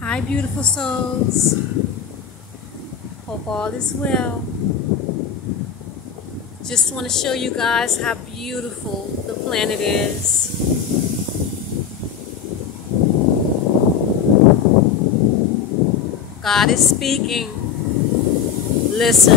Hi, beautiful souls. Hope all is well. Just want to show you guys how beautiful the planet is. God is speaking. Listen.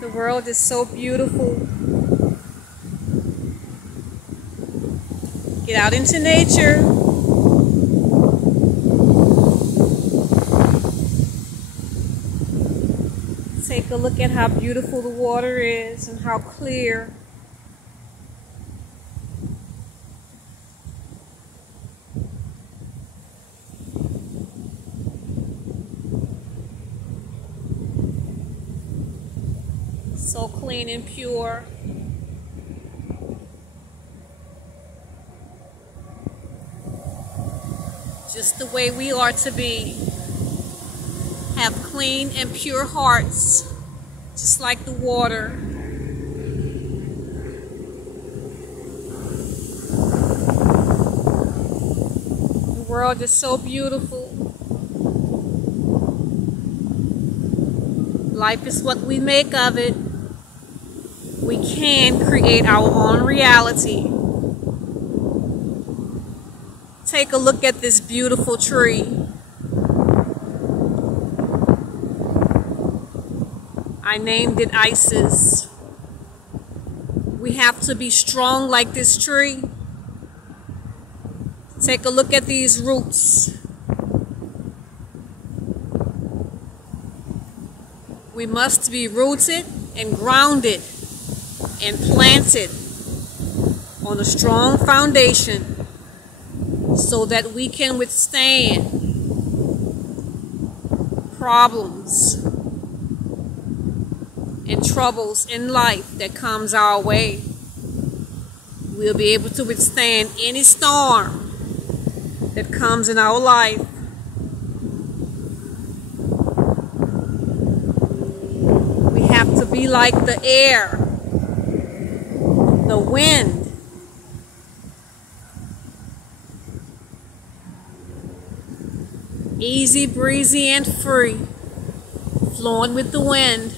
The world is so beautiful. Get out into nature. Take a look at how beautiful the water is and how clear. So clean and pure. Just the way we are to be. Have clean and pure hearts, just like the water. The world is so beautiful. Life is what we make of it. We can create our own reality. Take a look at this beautiful tree. I named it Isis. We have to be strong like this tree. Take a look at these roots. We must be rooted and grounded and planted on a strong foundation so that we can withstand problems and troubles in life that comes our way. We'll be able to withstand any storm that comes in our life. We have to be like the air, the wind. Easy, breezy, and free, flowing with the wind.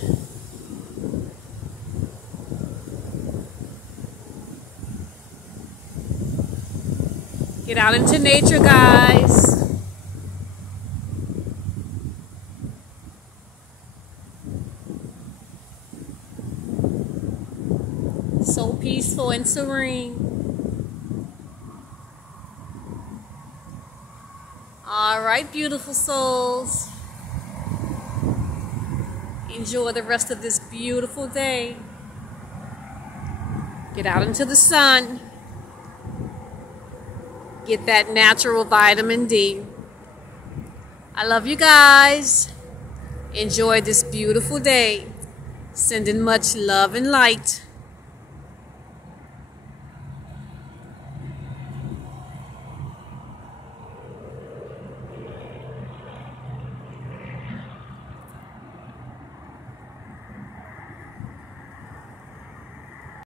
Get out into nature, guys. So peaceful and serene. All right, beautiful souls. Enjoy the rest of this beautiful day. Get out into the sun. Get that natural vitamin D. I love you guys. Enjoy this beautiful day. Sending much love and light.